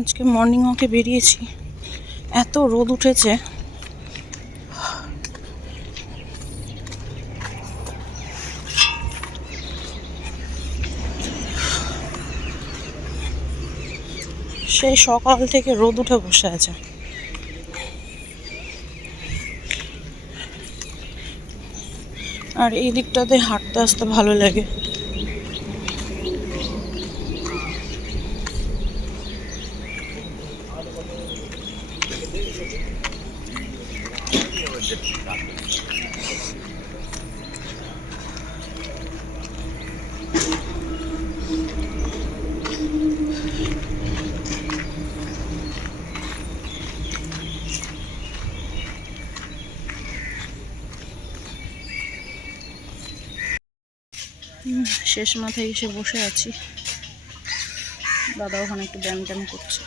আজকে মর্নিং ওয়াকে বেরিয়েছি। এত রোদ উঠেছে। সেই সকাল থেকে রোদ উঠে বসে আছে। আর এই দিকটাতে হাঁটতে আসতে ভালো লাগে। শেষ মাথায় এসে বসে আছি। দাদা ওখানে একটু ব্যায়াম ট্যাম করছে।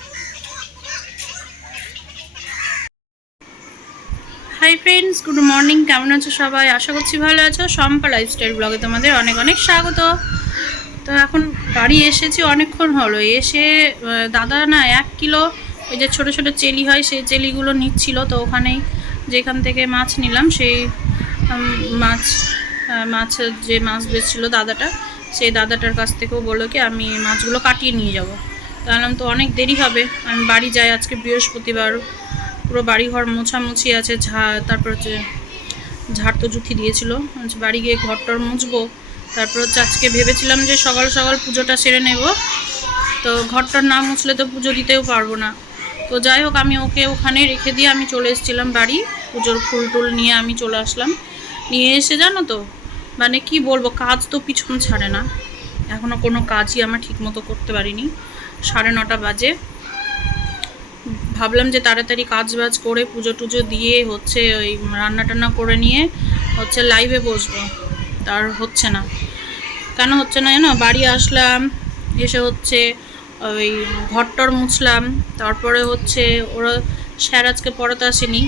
হাই ফ্রেন্ডস গুড মর্নিং কেমন আছো সবাই? আশা করছি ভালো আছো। সম্পা লাইফস্টাইল ব্লগে তোমাদের অনেক অনেক স্বাগত। তো এখন বাড়ি এসেছি, অনেকক্ষণ হলো। এসে দাদা না এক কিলো, ওই যে ছোট ছোট চেলি হয়, সেই চেলিগুলো নিচ্ছিল। তো ওখানেই যেখান থেকে মাছ নিলাম, সেই মাছ মাছের যে মাছ বেচছিল দাদাটা, সেই দাদাটার কাছ থেকেও বলল কি, আমি মাছগুলো কাটিয়ে নিয়ে যাব। তাহলাম তো অনেক দেরি হবে। আমি বাড়ি যাই আজকে বৃহস্পতিবার। পুরো বাড়ি বাড়িঘর মোছামুছি আছে, ঝা, তারপর হচ্ছে ঝাড় তো জুথি দিয়েছিল। বাড়ি গিয়ে ঘরটর মুছবো। তারপর হচ্ছে আজকে ভেবেছিলাম যে সকাল সকাল পুজোটা সেরে নেব। তো ঘরটার না মুছলে তো পুজো দিতেও পারব না। তো যাই হোক, আমি ওকে ওখানে রেখে দিয়ে আমি চলে এসেছিলাম বাড়ি। পুজোর ফুল টুল নিয়ে আমি চলে আসলাম। নিয়ে এসে জানো তো মানে কি বলব, কাজ তো পিছন ছাড়ে না। এখনও কোনো কাজই আমার ঠিকমতো করতে পারিনি। সাড়ে নটা বাজে। ভাবলাম যে তাড়াতাড়ি কাজ বাজ করে পুজো টুজো দিয়ে হচ্ছে ওই রান্না টান্না করে নিয়ে হচ্ছে লাইভে বসবো। তার হচ্ছে না। কেন হচ্ছে না জানো? বাড়ি আসলাম, এসে হচ্ছে ওই ঘরটর মুছলাম, তারপরে হচ্ছে ওরা স্যার আজকে পড়াতে আসেনি,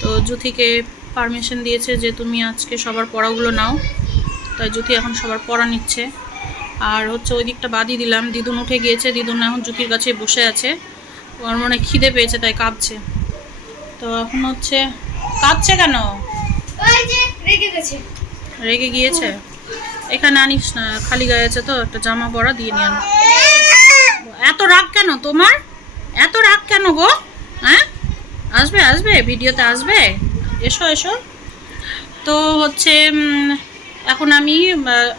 তো জুথিকে পারমিশন দিয়েছে যে তুমি আজকে সবার পড়াগুলো নাও। তাই জুথি এখন সবার পড়া নিচ্ছে। আর হচ্ছে ওই দিকটা বাদই দিলাম। দিদুন উঠে গিয়েছে। দিদুন এখন জুথির কাছে বসে আছে। ওর মনে খিদে পেয়েছে তাই কাঁদছে তো এখন হচ্ছে কাঁদছে কেন? রেগে গিয়েছে? এখানে আনিস না খালি গায়ে আছে তো একটা জামা পরা দিয়ে নিয়ে আন। এত রাগ কেন তোমার? এত রাগ কেন গো? হ্যাঁ? আসবে আসবে ভিডিওতে আসবে। এসো এসো। তো হচ্ছে এখন আমি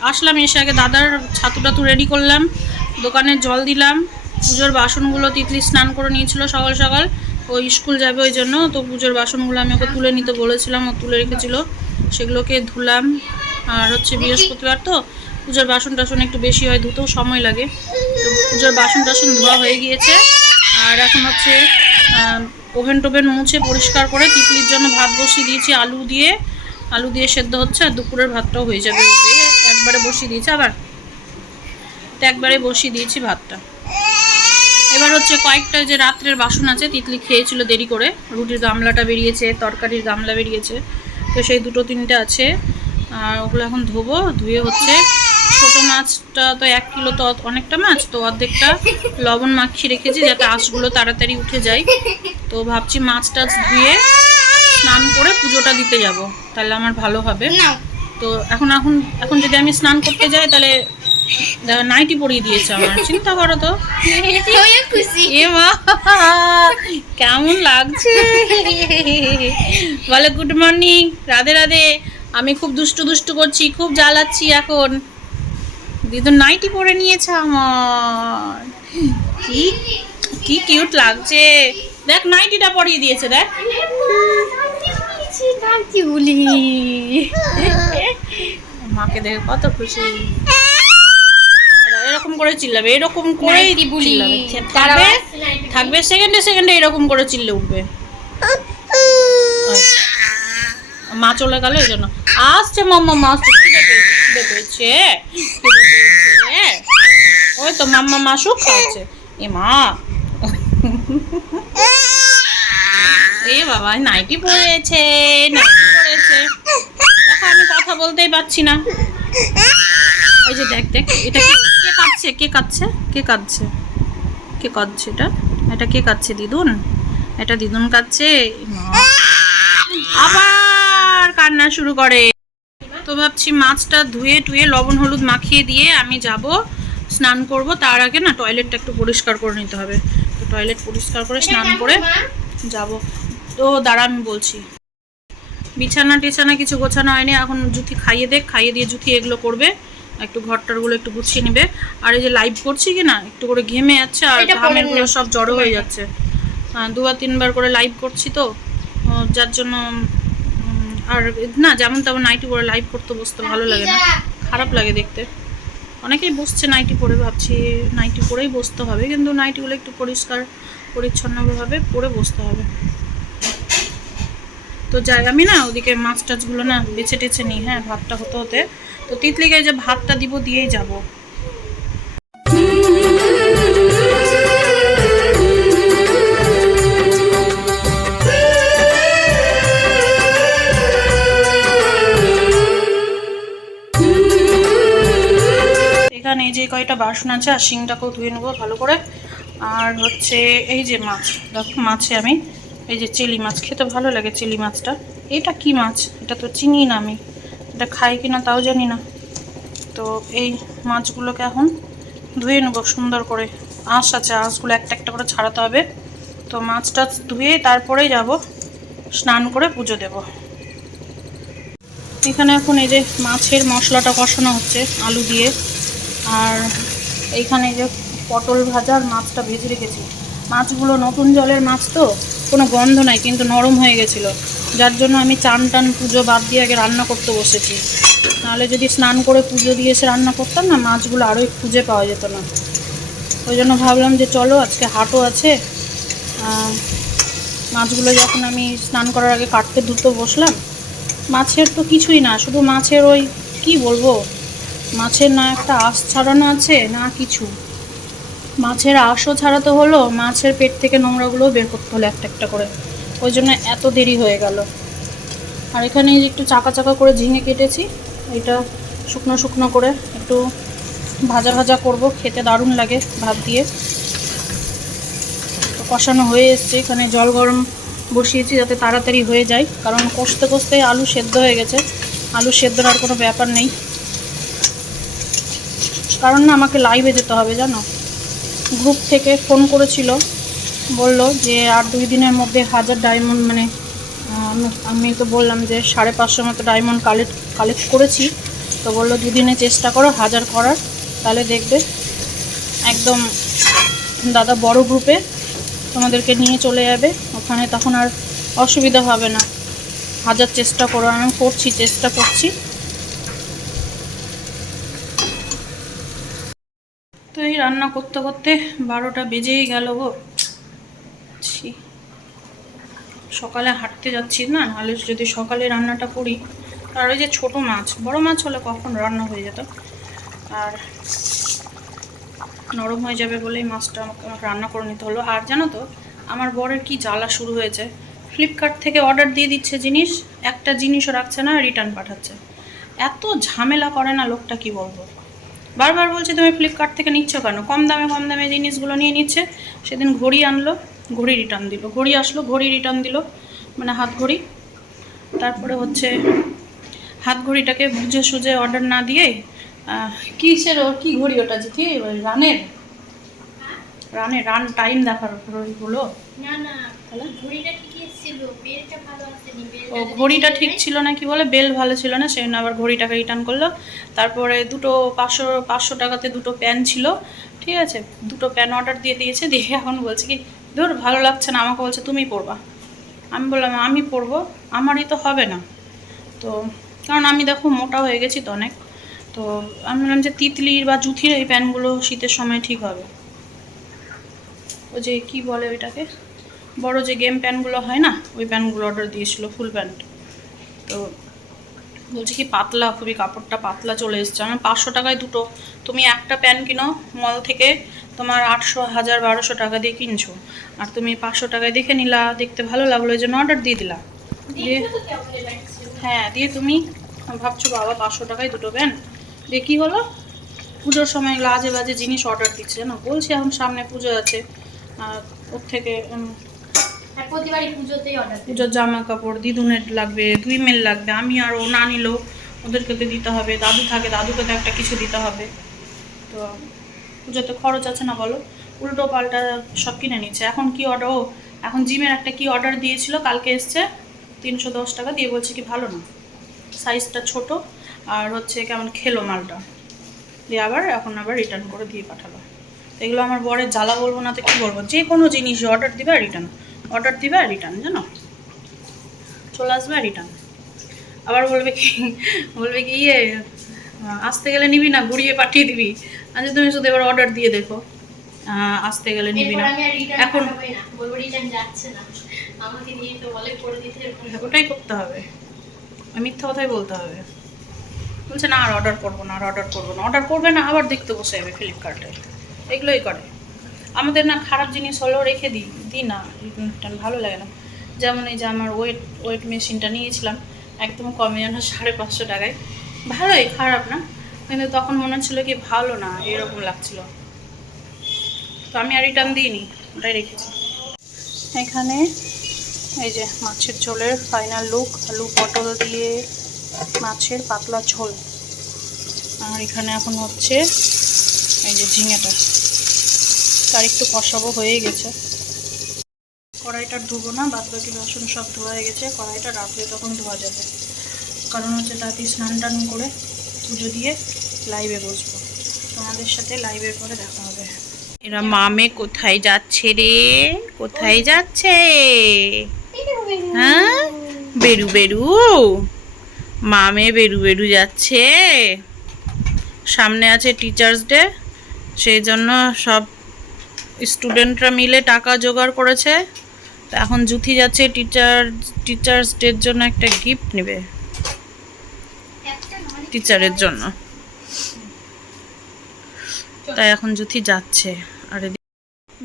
আসলাম এসে আগে দাদার ছাতুটা টাতু রেডি করলাম দোকানে জল দিলাম। পুজোর বাসনগুলো তিতলি স্নান করে নিয়েছিল সকাল সকাল। ও স্কুল যাবে ওই জন্য, তো পুজোর বাসনগুলো আমি ওকে তুলে নিতে বলেছিলাম, ও তুলে রেখেছিল। সেগুলোকে ধুলাম। আর হচ্ছে বৃহস্পতিবার তো, পুজোর বাসন টাসন একটু বেশি হয়, ধুতেও সময় লাগে। তো পুজোর বাসন টাসন ধোয়া হয়ে গিয়েছে। আর এখন হচ্ছে ওভেন টোভেন মুছে পরিষ্কার করে তিতলির জন্য ভাত বসিয়ে দিয়েছি আলু দিয়ে। আলু দিয়ে সেদ্ধ হচ্ছে আর দুপুরের ভাতটাও হয়ে যাবে একবারে বসিয়ে দিয়েছি আবার। তো একবারে বসিয়ে দিয়েছি ভাতটা। এবার হচ্ছে কয়েকটা যে রাত্রের বাসন আছে তিতলি খেয়েছিল দেরি করে। রুটির গামলাটা বেরিয়েছে তরকারির গামলা বেরিয়েছে। তো সেই দুটো তিনটে আছে। আর ওগুলো এখন ধোবো ধুয়ে হচ্ছে। ছোটো মাছটা তো এক কিলো তো অনেকটা মাছ তো অর্ধেকটা লবণ মাখিয়ে রেখেছি যাতে আঁশগুলো তাড়াতাড়ি উঠে যায়। তো ভাবছি মাছ টাছ ধুয়ে স্নান করে পুজোটা দিতে যাব। তাহলে আমার ভালো হবে। তো এখন এখন এখন যদি আমি স্নান করতে যাই তাহলে নাইটি পরিয়ে দিয়েছে আমার। চিন্তা করো তো। খুশি। এ মা কেমন লাগছে। বলে গুড মর্নিং রাধে রাধে। আমি খুব দুষ্টু দুষ্টু করছি খুব জ্বালাচ্ছি এখন। দিদু নাইটি পরে নিয়েছে আমার। কি কি কিউট লাগছে। দেখ নাইটিটা পরিয়ে দিয়েছে দেখ। মাকে দেখে কত খুশি। এরকম করে চিল্লাবে এরকম করে থাকবে থাকবে সেকেন্ডে সেকেন্ডে এরকম করে চিল্লে উঠবে। মা চলে গেল এই জন্য। আসছে মাম্মা মা খিদে পেয়েছে। ওই তো মাম্মা মাসুক খাচ্ছে। এ মা। এ বাবা নাইটি পড়েছে নাইটি পড়েছে দেখো আমি কথা বলতেই পারছি না। ওই যে দেখ দেখ এটা কি কে কাঁদছে কে কাঁদছে কে কাঁদছে কে কাঁদছে এটা? এটা কে কাচ্ছে দিদুন? এটা দিদুন কাচ্ছে মা। আবার কান্না শুরু করে। তো ভাবছি মাছটা ধুয়ে টুয়ে লবণ হলুদ মাখিয়ে দিয়ে আমি যাব স্নান করব। তার আগে না টয়লেটটা একটু পরিষ্কার করে নিতে হবে। তো টয়লেট পরিষ্কার করে স্নান করে যাব। তো দাঁড়া আমি বলছি। বিছানা টিছানা কিছু গোছানো হয়নি। এখন জুথি খাইয়ে দেখ খাইয়ে দিয়ে জুথি এগুলো করবে। একটু ঘরটারগুলো একটু গুছিয়ে নেবে। আর এই যে লাইভ করছি কি না একটু করে ঘেমে যাচ্ছে আর পরে সব জড়ো হয়ে যাচ্ছে। আহ, দুবার তিনবার করে লাইভ করছি তো যার জন্য আর না যেমন তেমন নাইটি করে লাইভ করতে বসতে ভালো লাগে না। খারাপ লাগে দেখতে। অনেকেই বসছে নাইটি পরে ভাবছি নাইটি পরেই বসতে হবে কিন্তু নাইটিগুলো একটু পরিষ্কার পরিচ্ছন্নভাবে পরে বসতে হবে। তো যাই, আমি না ওদিকে মাছ টাছগুলো না বেছে টেছে নিই হ্যাঁ ভাতটা হতে হতে তো তিতলিকে যে ভাতটা দিব দিয়েই যাব। এখানে এই যে কয়টা বাসন আছে, আর শিংটাকেও ধুয়ে নেব ভালো করে। আর হচ্ছে এই যে মাছ, দেখো মাছে আমি এই যে চিলি মাছ, খেতে ভালো লাগে চিলি মাছটা। এটা কি মাছ? এটা তো চিনি না আমি। এটা খাই কিনা তাও জানি না। তো এই মাছগুলোকে এখন ধুয়ে নেব সুন্দর করে। আঁশ আছে, আঁশগুলো একটা একটা করে ছাড়াতে হবে। তো মাছটা ধুয়ে তারপরেই যাব, স্নান করে পুজো দেব। এখানে এখন এই যে মাছের মশলাটা কষানো হচ্ছে আলু দিয়ে। আর এইখানে যে পটল ভাজার মাছটা ভেজে রেখেছি। মাছগুলো নতুন জলের মাছ তো কোনো গন্ধ নাই, কিন্তু নরম হয়ে গেছিল। যার জন্য আমি চান টান পুজো বাদ দিয়ে আগে রান্না করতে বসেছি। নাহলে যদি স্নান করে পুজো দিয়ে এসে রান্না করতাম না, মাছগুলো আরও খুঁজে পাওয়া যেত না। ওই জন্য ভাবলাম যে চলো, আজকে হাটও আছে। মাছগুলো যখন আমি স্নান করার আগে কাটতে ধুতে বসলাম, মাছের তো কিছুই না, শুধু মাছের ওই, কি বলব? মাছের না একটা আশ ছাড়ানো আছে, না কিছু। মাছের আঁশও ছাড়াতে হলো, মাছের পেট থেকে নোংরাগুলোও বের করতে হলো একটা একটা করে। ওই জন্য এত দেরি হয়ে গেল। আর এখানে যে একটু চাকা চাকা করে ঝিঙে কেটেছি, এটা শুকনো শুকনো করে একটু ভাজা ভাজা করব, খেতে দারুণ লাগে ভাত দিয়ে। তো কষানো হয়ে এসছে, এখানে জল গরম বসিয়েছি যাতে তাড়াতাড়ি হয়ে যায়, কারণ কষতে কষতে আলু সেদ্ধ হয়ে গেছে। আলু সেদ্ধর আর কোনো ব্যাপার নেই। কারণ না আমাকে লাইভে যেতে হবে, জানো? গ্রুপ থেকে ফোন করেছিল, বলল যে আর দুই দিনের মধ্যে হাজার ডায়মন্ড মানে আমি- তো বললাম যে সাড়ে পাঁচশো মতো ডায়মন্ড কালেক্ট কালেক্ট করেছি। তো বলল দুদিনে চেষ্টা করো হাজার করার, তাহলে দেখবে একদম দাদা বড় গ্রুপে তোমাদেরকে নিয়ে চলে যাবে। ওখানে তখন আর অসুবিধা হবে না। হাজার চেষ্টা করো, আমি করছি, চেষ্টা করছি তো এই রান্না করতে করতে বারোটা বেজেই গেল গো। সকালে হাঁটতে যাচ্ছি না, নাহলে যদি সকালে রান্নাটা করি। আর ওই যে ছোট মাছ, বড় মাছ হলে কখন রান্না হয়ে যেত? আর নরম হয়ে যাবে বলেই মাছটা আমাকে রান্না করে নিতে হলো। আর জানো তো, আমার বরের কি জ্বালা শুরু হয়েছে। ফ্লিপকার্ট থেকে অর্ডার দিয়ে দিচ্ছে জিনিস, একটা জিনিসও রাখছে না রিটার্ন পাঠাচ্ছে। এত ঝামেলা করে না লোকটা, কি বলব? বারবার বলছে, তুমি ফ্লিপকার্ট থেকে নিচ্ছ কেন? কম দামে কম দামে জিনিসগুলো নিয়ে নিচ্ছে, সেদিন ঘড়ি আনলো, ঘড়ি রিটার্ন দিল। ঘড়ি আসলো, ঘড়ি রিটার্ন দিল মানে হাত ঘড়ি। তারপরে হচ্ছে হাত ঘড়িটাকে বুঝে সুঝে অর্ডার না দিয়ে কিসের ওর কি ঘড়ি ওটা ওই রানের? রানের, রান টাইম দেখার ওইগুলো? না না। ও ঘড়িটা ঠিক ছিল না কি বলে? বেল ভালো ছিল না সেই জন্য আবার ঘড়িটাকে রিটার্ন করল। তারপরে দুটো পাঁচশো পাঁচশো টাকাতে দুটো প্যান ছিল ঠিক আছে? দুটো প্যান অর্ডার দিয়ে দিয়েছে দিয়ে এখন বলছে কি ধর ভালো লাগছে না আমাকে বলছে তুমি পরবা। আমি বললাম আমি পরবো? আমারই তো হবে না। তো কারণ আমি দেখো মোটা হয়ে গেছি তো অনেক। তো আমি বললাম যে তিতলির বা জুথির এই প্যানগুলো শীতের সময় ঠিক হবে। ও যে কি বলে ওইটাকে? বড় যে গেম প্যান্টগুলো হয় না ওই প্যান্টগুলো অর্ডার দিয়েছিল ফুল প্যান্ট তো বলছি কি পাতলা খুবই কাপড়টা পাতলা চলে এসছে। আমার পাঁচশো টাকায় দুটো। তুমি একটা প্যান্ট কিনো মল থেকে তোমার আটশো হাজার বারোশো টাকা দিয়ে কিনছো। আর তুমি পাঁচশো টাকায় দেখে নিলা দেখতে ভালো লাগল এই জন্য অর্ডার দিয়ে দিলা। দিয়ে হ্যাঁ দিয়ে তুমি ভাবছ বাবা পাঁচশো টাকায় দুটো প্যান্ট দিয়ে কী হলো? পুজোর সময় লাজে বাজে জিনিস অর্ডার দিচ্ছে না বলছি এখন সামনে পুজো আছে। আর ওর থেকে পুজোর জামা কাপড় দিদুনের লাগবে, দুই মেল লাগবে, আমি আর ও না নিলেও ওদেরকে তো দিতে হবে, দাদু থাকে, দাদুকে তো একটা কিছু দিতে হবে। তো পুজোতে খরচ আছে না বলো? উল্টো পাল্টা সব কিনে নিচ্ছে। এখন কি অর্ডার ও, এখন জিমের একটা কি অর্ডার দিয়েছিল, কালকে এসছে, তিনশো দশ টাকা দিয়ে বলছে কি ভালো না। সাইজটা ছোট, আর হচ্ছে কেমন খেলো মালটা। দিয়ে আবার, এখন আবার রিটার্ন করে দিয়ে পাঠালো। তো এগুলো আমার বরের জ্বালা বলব না তো কী বলব? যে কোনো জিনিস অর্ডার দিবে আর রিটার্ন অর্ডার দিবে আর রিটার্ন জানো? চলে আসবে আর রিটার্ন আবার বলবে কি বলবে কি ইয়ে আসতে গেলে নিবি না ঘুরিয়ে পাঠিয়ে দিবি। আচ্ছা তুমি শুধু এবার অর্ডার দিয়ে দেখো আসতে গেলে নিবি না। এখন এরকম। ওটাই করতে হবে। মিথ্যা কথাই বলতে হবে। বলছে না আর অর্ডার করব না আর অর্ডার করব না। অর্ডার করবে না আবার দেখতে বসে যাবে ফ্লিপকার্টে এগুলোই করে। আমাদের না খারাপ জিনিস হলেও রেখে দিই দিই না রিটার্ন ভালো লাগে না। যেমন এই যে আমার ওয়েট ওয়েট মেশিনটা নিয়েছিলাম, একদম কমে যেন সাড়ে পাঁচশো টাকায়। ভালোই, খারাপ না। কিন্তু তখন মনে হচ্ছিল কি ভালো না, এরকম লাগছিল। তো আমি আর রিটার্ন দিইনি, ওটাই রেখেছি। এখানে এই যে মাছের ঝোলের ফাইনাল লুক আলু পটল দিয়ে মাছের পাতলা ঝোল। আর এখানে এখন হচ্ছে এই যে ঝিঙেটা। তার একটু কষাবো হয়ে গেছে। কড়াইটা ধুবো না বাদ বাকি সব ধোয়া হয়ে গেছে, কড়াইটা রাত্রে তখন ধোয়া যাবে। কারণ হচ্ছে তাতে স্নান টান করে পুজো দিয়ে লাইভে বসবো। তোমাদের সাথে লাইভের পরে দেখা হবে। এরা মামে কোথায় যাচ্ছে রে? কোথায় যাচ্ছে? হ্যাঁ? বেরু বেরু। মামে বেরু বেরু যাচ্ছে। সামনে আছে টিচার্স ডে সেই জন্য সব স্টুডেন্টরা মিলে টাকা জোগাড় করেছে। তো এখন জুথি যাচ্ছে টিচার টিচার্স ডের জন্য একটা গিফট নেবে। টিচারের জন্য। তাই এখন জুথি যাচ্ছে। আর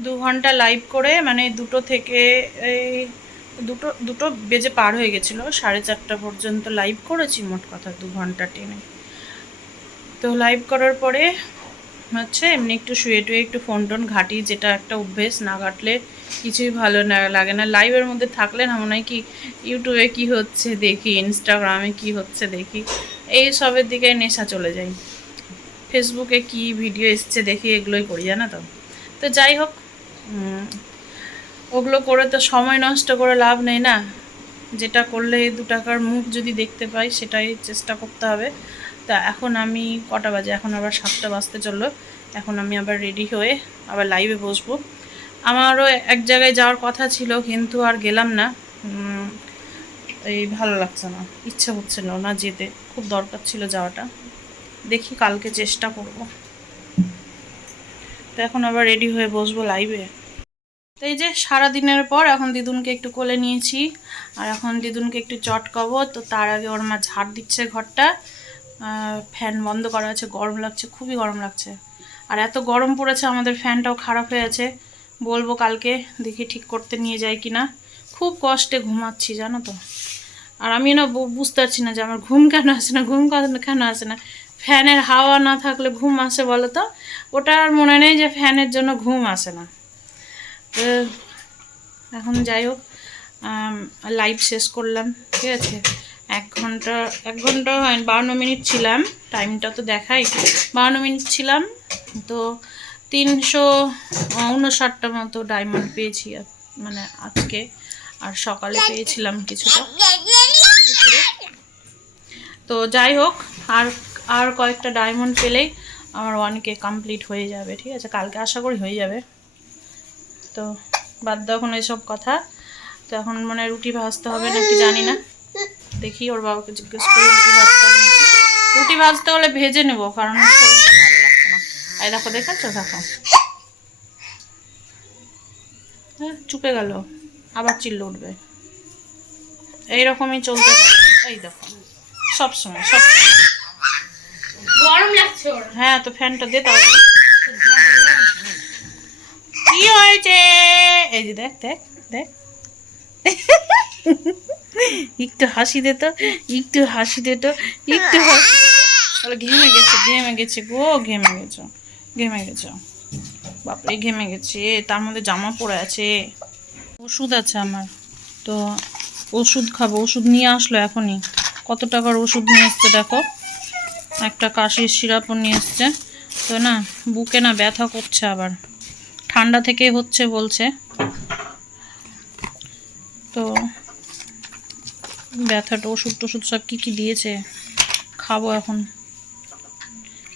দু ঘণ্টা লাইভ করে মানে দুটো থেকে এই দুটো দুটো বেজে পার হয়ে গেছিল। সাড়ে চারটা পর্যন্ত লাইভ করেছি, মোট কথা দু ঘণ্টা টেনে। তো লাইভ করার পরে হচ্ছে, এমনি একটু শুয়ে টুয়ে একটু ফোন টোন ঘাটি, যেটা একটা অভ্যেস, না ঘাটলে কিছুই ভালো না লাগে না। লাইভের মধ্যে থাকলে না মনে হয় কি ইউটিউবে কি হচ্ছে দেখি ইনস্টাগ্রামে কি হচ্ছে দেখি, এই সবের দিকে নেশা চলে যায়। ফেসবুকে কি ভিডিও এসছে দেখি, এগুলোই করি, জানো তো। তো যাই হোক ওগুলো করে তো সময় নষ্ট করে লাভ নেই না। যেটা করলে দু টাকার মুখ যদি দেখতে পাই, সেটাই চেষ্টা করতে হবে। তা এখন আমি কটা বাজে? এখন আবার সাতটা বাজতে চলল। এখন আমি আবার রেডি হয়ে আবার লাইভে বসবো। আমারও এক জায়গায় যাওয়ার কথা ছিল, কিন্তু আর গেলাম না। এই ভালো লাগছে না। ইচ্ছে হচ্ছিল না যেতে। খুব দরকার ছিল যাওয়াটা। দেখি কালকে চেষ্টা করব। তো এখন আবার রেডি হয়ে বসবো লাইভে তো এই যে সারাদিনের পর এখন দিদুনকে একটু কোলে নিয়েছি। আর এখন দিদুনকে একটু চটকাবো। তো তার আগে ওর মা ঝাড় দিচ্ছে ঘরটা। ফ্যান বন্ধ করা আছে গরম লাগছে, খুবই গরম লাগছে। আর এত গরম পড়েছে, আমাদের ফ্যানটাও খারাপ হয়ে আছে। বলব কালকে দেখি ঠিক করতে নিয়ে যাই কি না খুব কষ্টে ঘুমাচ্ছি, জানো তো। আর আমি না বুঝতে পারছি না যে আমার ঘুম কেন আসে না, ঘুম কেন- আসে না। ফ্যানের হাওয়া না থাকলে ঘুম আসে বলো তো? ওটা আর মনে নেই যে ফ্যানের জন্য ঘুম আসে না। তো, এখন যাই হোক লাইভ শেষ করলাম, ঠিক আছে? এক ঘণ্টা এক ঘণ্টা হয়, বাউন্ন মিনিট ছিলাম। টাইমটা তো দেখাই। বাউন্ন মিনিট ছিলাম, তো তিনশো উনষাটটা মতো ডায়মন্ড পেয়েছি মানে আজকে। আর সকালে পেয়েছিলাম কিছুটা। তো যাই হোক, আর আর কয়েকটা ডায়মন্ড পেলেই আমার ওয়ান কে কমপ্লিট হয়ে যাবে, ঠিক আছে? কালকে আশা করি হয়ে যাবে। তো বাদ দাও এখন এসব কথা। তো এখন মানে রুটি ভাজতে হবে নাকি জানি না। দেখি ওর বাবাকে জিজ্ঞেস করি রুটি ভাজতে হবে রুটি ভাজতে হলে ভেজে নেব কারণ শরীরটা ভালো লাগছে না। এই দেখো দেখাচ্ছ দেখো। হ্যাঁ চুপে গেল। আবার চিল্ল উঠবে। এইরকমই চলতে এই দেখো সবসময় সব গরম লাগছে ওর। হ্যাঁ তো ফ্যানটা দে তাড়াতাড়ি কি হয়েছে? এই যে দেখ দেখ দেখ। একটু হাসি দে তো, একটু হাসি দে তো, একটু হাসি ঘেমে গেছে ঘেমে গেছে গো, ঘেমে গেছো ঘেমে গেছো। বাপরে, ঘেমে গেছে, তার মধ্যে জামা পরে আছে। ওষুধ আছে আমার, তো ওষুধ খাব, ওষুধ নিয়ে আসলো এখনই। কত টাকার ওষুধ নিয়ে এসছে দেখো? একটা কাশির সিরাপও নিয়ে এসছে। তো না, বুকে না ব্যথা করছে আবার। ঠান্ডা থেকে হচ্ছে বলছে তো ব্যথাটা, ওষুধ টষুধ সব কী কী দিয়েছে? খাব এখন।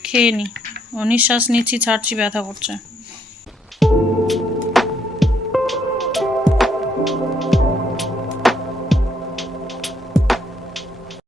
খেয়ে নি। ও নিঃশ্বাস নিচ্ছি, ছাড়ছি, ব্যথা করছে।